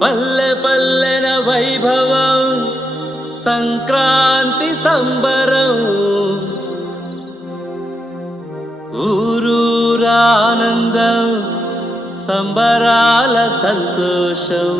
పల్లె పల్లెన వైభవం సంక్రాంతి సంబరం ఊరూరానందం సంబరాల సంతోషం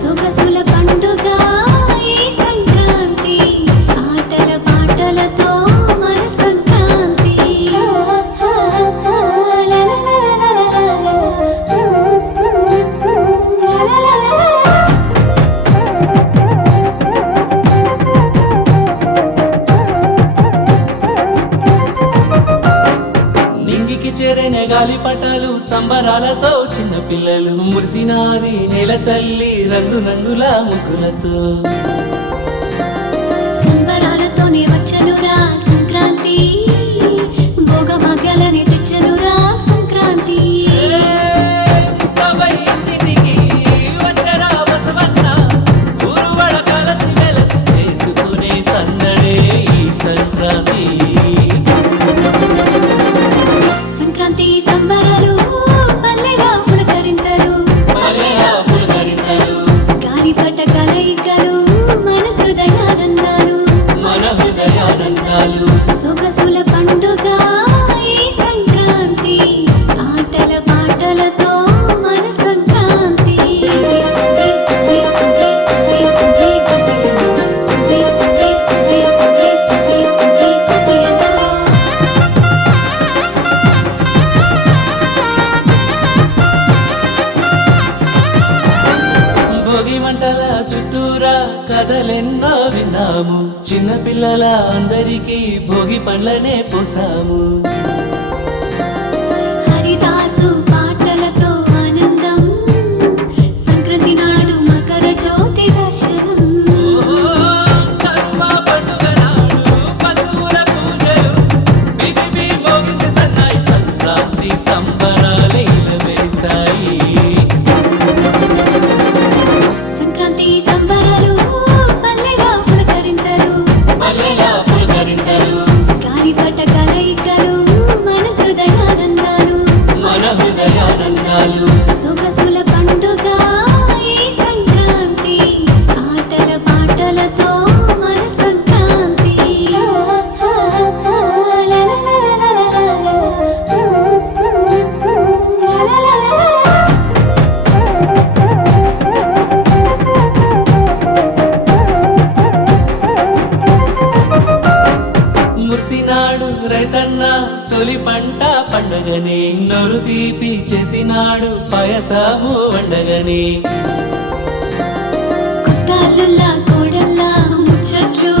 సొగసుల పండుగ ఈ సంక్రాంతి ఆటల పాటలతో మన సంక్రాంతి నింగికి చేరిన గాలిపటాలు సంబరాలతో చిన్న పిల్లలు మురిసినాది నెల తల్లి రంగు రంగుల ముగ్గులతో సంబరాలతోనే వచ్చనురా సంక్రాంతి భోగభాగ్యాలని తెచ్చనురా సంక్రాంతి చేసుకునే సందడే ఈ సంక్రాంతి సంక్రాంతి సంబరాలు పల్లెలా పులకరింతలు గాలిపట కలయికలు మన హృదయానందాలు సొగసుల పండుగ ఈ సంక్రాంతి ఆటల పాటలతో మన సంక్రాంతి భోగి మంటల చుట్టూరా కథలెన్నో విన్నాము చిన్న పిల్లల అందరికీ భోగి పండ్లనే పోసాము హరిదాసు పాటలతో ఆనందం సంక్రాంతి నాడు మకర జ్యోతి దర్శనం కనుమ పండుగ నాడు పశువుల పూజలు బిబిబి మోగింది సన్నాయి సంక్రాంతి సంబరాలే వేశాయి సంక్రాంతి సంబరాలు పల్లెలా పులకరింతలు గాలిపట కలయికలు మన హృదయానందాలు సొగసుల పండుగ ఈ సంక్రాంతి ఆటల పాటలతో మన సంక్రాంతి మురిసినాడు రైతన్న తొలి పంట పండగనే నొరు తీపి చేసినాడు పాయసము వండగనే కొత్త అల్లుల్లా కోడల్లా ముచ్చట్లు